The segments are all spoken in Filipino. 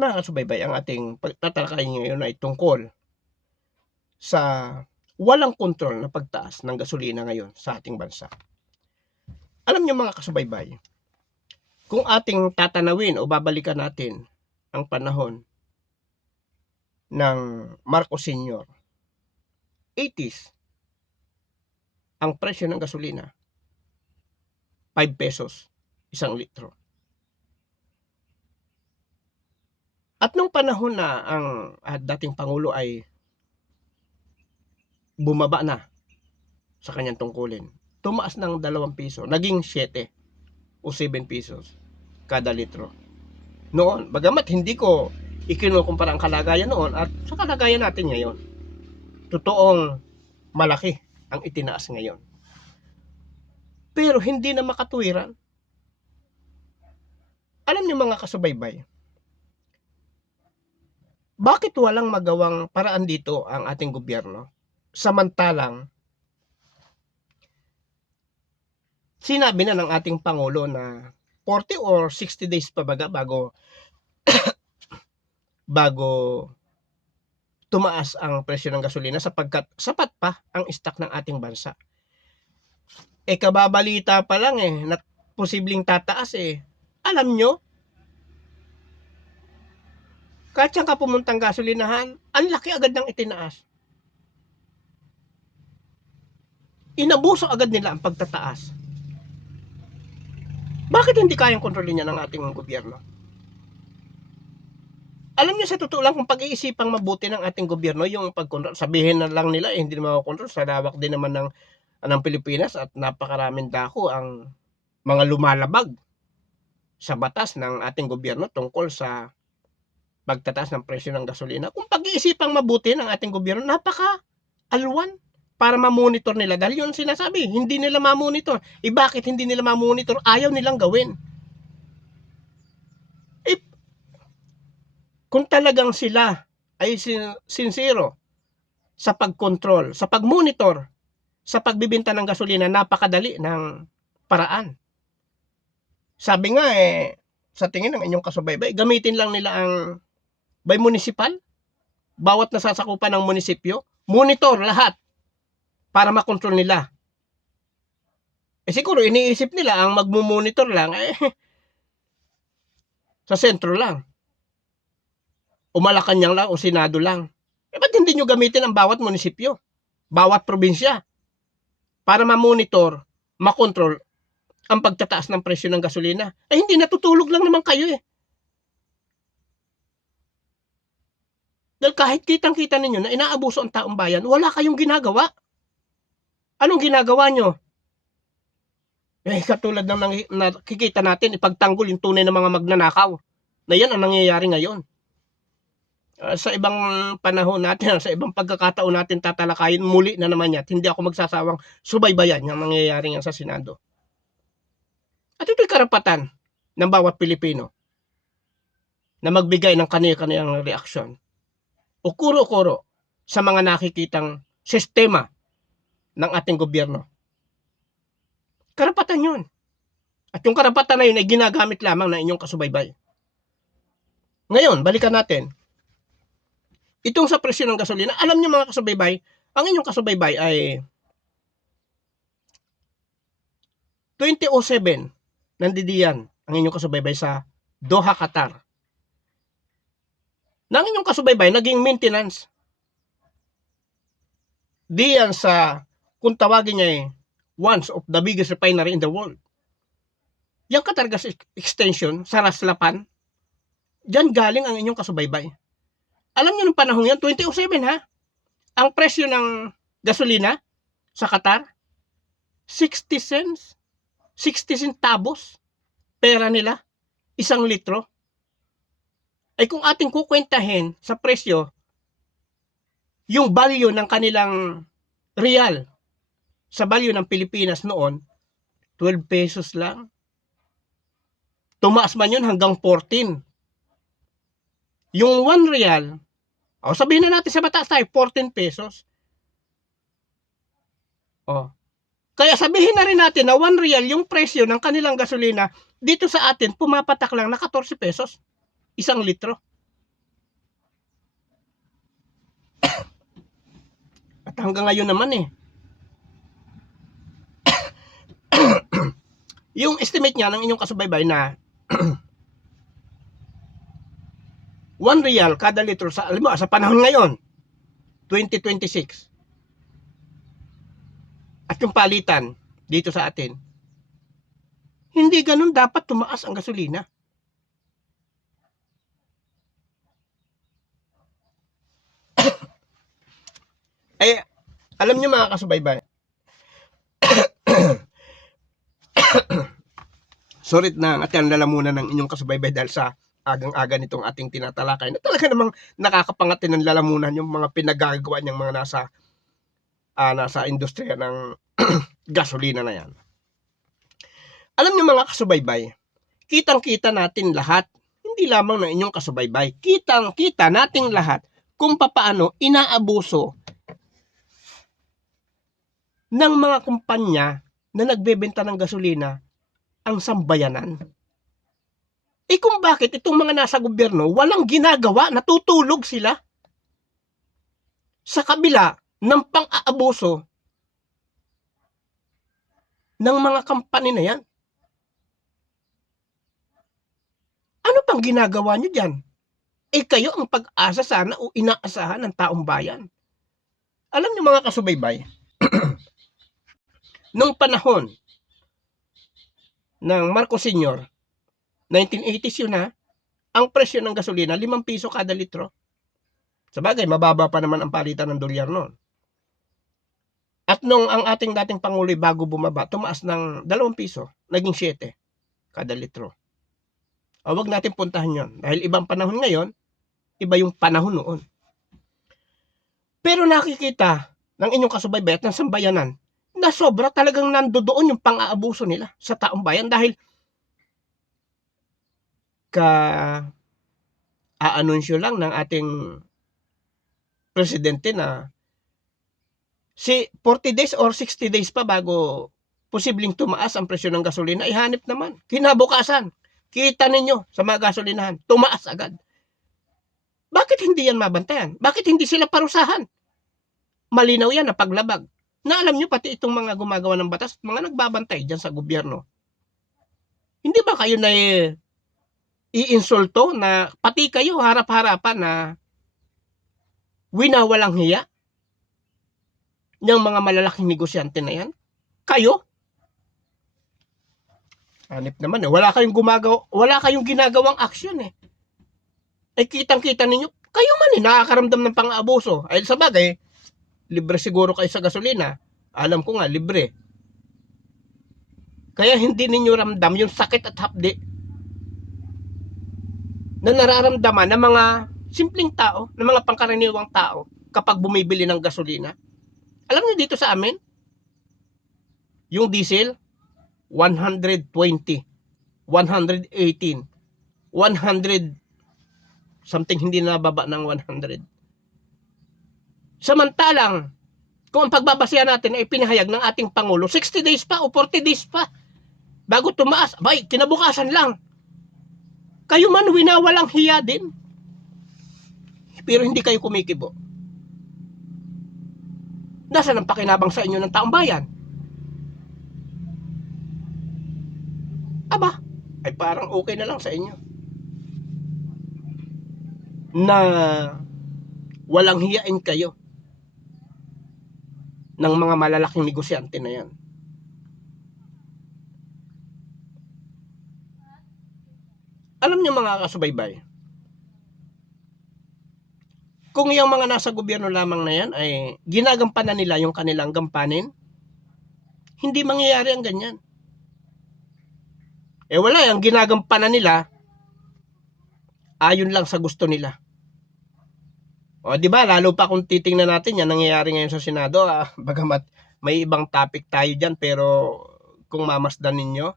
Mga kasubaybay, ang ating pagtatalakayin ngayon ay tungkol sa walang kontrol na pagtaas ng gasolina ngayon sa ating bansa. Alam niyo mga kasubaybay, kung ating tatanawin o babalikan natin ang panahon ng Marcos Sr., 80s, ang presyo ng gasolina, 5 pesos, 1 litro. At nung panahon na ang dating Pangulo ay bumaba na sa kanyang tungkulin, tumaas ng 2 piso, naging 7 o 7 pesos kada litro. Noon, bagamat hindi ko ikinukumpara ang kalagayan noon at sa kalagayan natin ngayon, totoong malaki ang itinaas ngayon. Pero hindi na makatuwiran. Alam niyo mga kasubaybay, bakit walang magawang paraan dito ang ating gobyerno? Samantalang sinabi na ng ating Pangulo na 40 or 60 days pa bago tumaas ang presyo ng gasolina sapagkat sapat pa ang stock ng ating bansa. Kababalita pa lang na posibleng tataas Alam nyo, kahit saan ka pumuntang gasolinahan, ang laki agad ng itinaas. Inabuso agad nila ang pagtataas. Bakit hindi kayang kontrolin yan ng ating gobyerno? Alam niyo, sa totoo lang, kung pag-iisipang mabuti ng ating gobyerno yung pagkontrol, sabihin na lang nila hindi na makakontrol, sa lawak din naman ng Pilipinas at napakaraming dako ang mga lumalabag sa batas ng ating gobyerno tungkol sa pagtataas ng presyo ng gasolina. Kung pag-iisipang mabuti ng ating gobyerno, napaka-alwan para ma-monitor nila. Dahil yun sinasabi, hindi nila ma-monitor. Bakit hindi nila ma-monitor? Ayaw nilang gawin. Kung talagang sila ay sincero sa pagkontrol, sa pag-monitor, sa pagbibenta ng gasolina, napakadali ng paraan. Sabi nga sa tingin ng inyong kasubaybay, gamitin lang nila ang by municipal, bawat nasasakupan ng munisipyo, monitor lahat para makontrol nila. Siguro iniisip nila ang magmumonitor lang sa sentro lang, o Malacanang lang, o Senado lang. Ba't hindi nyo gamitin ang bawat munisipyo, bawat probinsya, para ma-monitor, makontrol ang pagtataas ng presyo ng gasolina? Hindi, natutulog lang naman kayo Dahil kahit kitang-kita ninyo na inaabuso ang taong bayan, wala kayong ginagawa. Anong ginagawa nyo? Katulad ng nakikita natin, ipagtanggol yung tunay na mga magnanakaw. Na yan ang nangyayari ngayon. Sa ibang panahon natin, sa ibang pagkakataon natin tatalakayin muli na naman yan. Hindi ako magsasawang subaybayan yung nangyayari yan sa Senado. At ito'y karapatan ng bawat Pilipino na magbigay ng kanilang reaksyon o kuro-kuro sa mga nakikitang sistema ng ating gobyerno. Karapatan yun. At yung karapatan na yun ay ginagamit lamang ng inyong kasubaybay. Ngayon, balikan natin. Itong sa presyo ng gasolina, alam niyo mga kasubaybay, ang inyong kasubaybay ay 2007 nandidiyan ang inyong kasubaybay sa Doha, Qatar. Nang inyong kasubaybay, naging maintenance. Diyan sa, kung tawagin niya one of the biggest refinery in the world. Yung Qatar Gas Extension sa Raslapan, dyan galing ang inyong kasubaybay. Alam niyo nung panahon yan, 2007 ang presyo ng gasolina sa Qatar, 60 cents, 60 centavos pera nila, 1 litro. Kung ating kukwentahin sa presyo, yung value ng kanilang real sa value ng Pilipinas noon, 12 pesos lang. Tumaas man yun hanggang 14. Yung 1 real, sabihin na natin sa batas tayo, 14 pesos. Kaya sabihin na rin natin na 1 real yung presyo ng kanilang gasolina, dito sa atin, pumapatak lang na 14 pesos. 1 litro. At hanggang ngayon naman yung estimate niya ng inyong kasubaybay na 1 real kada litro sa, alam mo, sa panahon ngayon, 2026. At yung palitan dito sa atin, hindi ganun dapat tumaas ang gasolina. Ay, alam niyo mga kasubaybay, sulit na at yan lalamunan ng inyong kasubaybay dahil sa agang-aga nitong ating tinatalakay na talaga namang nakakapangati ng lalamunan yung mga pinagagawa niyang mga nasa industriya ng gasolina na yan. Alam niyo mga kasubaybay, kitang-kita natin lahat, hindi lamang ng inyong kasubaybay, kitang-kita natin lahat kung papaano inaabuso ng mga kumpanya na nagbebenta ng gasolina ang sambayanan. Kung bakit itong mga nasa gobyerno walang ginagawa, natutulog sila sa kabila ng pang-aabuso ng mga company na yan. Ano pang ginagawa nyo dyan? Kayo ang pag-asa sana o inaasahan ng taong bayan. Alam niyo mga kasubaybay, nung panahon ng Marcos Sr., 1980s yun ang presyo ng gasolina, 5 piso kada litro. Sabagay, mababa pa naman ang palitan ng dolyar noon. At nung ang ating dating Pangulo bago bumaba, tumaas ng 2 piso, naging 7 kada litro. Huwag natin puntahan yon dahil ibang panahon ngayon, iba yung panahon noon. Pero nakikita ng inyong kasubaybay at ng sambayanan na sobra talagang nandoon yung pang-aabuso nila sa taong bayan dahil aanunsyo lang ng ating presidente na 40 days or 60 days pa bago posibleng tumaas ang presyo ng gasolina, ihanip naman. Kinabukasan, kita ninyo sa mga gasolinahan, tumaas agad. Bakit hindi yan mabantayan? Bakit hindi sila parusahan? Malinaw yan na paglabag. Na alam nyo, pati itong mga gumagawa ng batas, mga nagbabantay dyan sa gobyerno. Hindi ba kayo na iinsulto na pati kayo harap-harapan na winawalang hiya ng mga malalaking negosyante na yan? Kayo? Hanip naman wala kayong ginagawang action kitang-kita ninyo, kayo man nakakaramdam ng pang-aabuso. Ay sa bagay, libre siguro kayo sa gasolina. Alam ko nga, libre. Kaya hindi ninyo ramdam yung sakit at hapdi na nararamdaman ng mga simpleng tao, ng mga pangkaraniwang tao kapag bumibili ng gasolina. Alam niyo dito sa amin, yung diesel, 120, 118, 100, something hindi nababa ng 100. Samantalang, kung ang pagbabasihan natin ay pinahayag ng ating Pangulo, 60 days pa o 40 days pa bago tumaas, abay, kinabukasan lang. Kayo man winawalang hiya din. Pero hindi kayo kumikibo. Nasaan ang pakinabang sa inyo ng taong bayan? Aba, ay parang okay na lang sa inyo na walang hiyain kayo ng mga malalaking negosyante na yan. Alam niyo mga kasubaybay, kung yung mga nasa gobyerno lamang na yan ay ginagampanan nila yung kanilang gampanin, hindi mangyayari ang ganyan. Wala, yung ginagampanan nila ayon lang sa gusto nila. Di ba? Lalo pa kung titingnan natin yan nangyayari ngayon sa Senado, bagamat may ibang topic tayo diyan, pero kung mamasdan ninyo,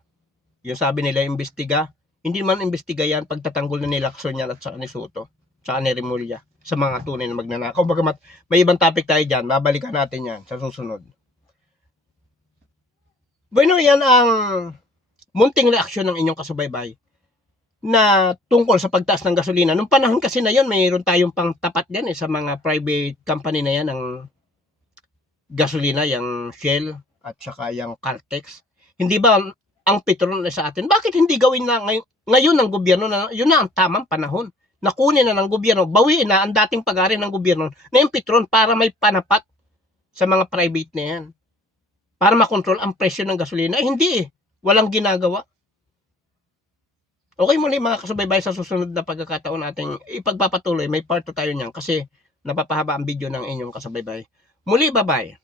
yung sabi nila imbestiga, hindi man imbestiga yan pagtatanggol na ni Lacson yan at saka ni Soto, saka ni Remulla sa mga tunay na magnanakaw. Bagamat may ibang topic tayo diyan, babalikan natin yan sa susunod. Bueno, yan ang munting reaksyon ng inyong kasubaybay na tungkol sa pagtaas ng gasolina. Nung panahon kasi na yon, mayroon tayong pang tapat yan sa mga private company na yan, ang gasolina, yung Shell at saka yung Caltex. Hindi ba ang petrol ay sa atin? Bakit hindi gawin na ngayon ng gobyerno na yun na ang tamang panahon? Nakunin na ng gobyerno, bawiin na ang dating pag-ari ng gobyerno na yung petrol para may panapat sa mga private na yan. Para makontrol ang presyo ng gasolina. Eh, hindi eh. Walang ginagawa. Okay muli mga kasubaybay, sa susunod na pagkakataon nating ipagpapatuloy, may part 2 tayo niyan kasi napapahaba ang video ng inyong kasubaybay. Muli, bye-bye.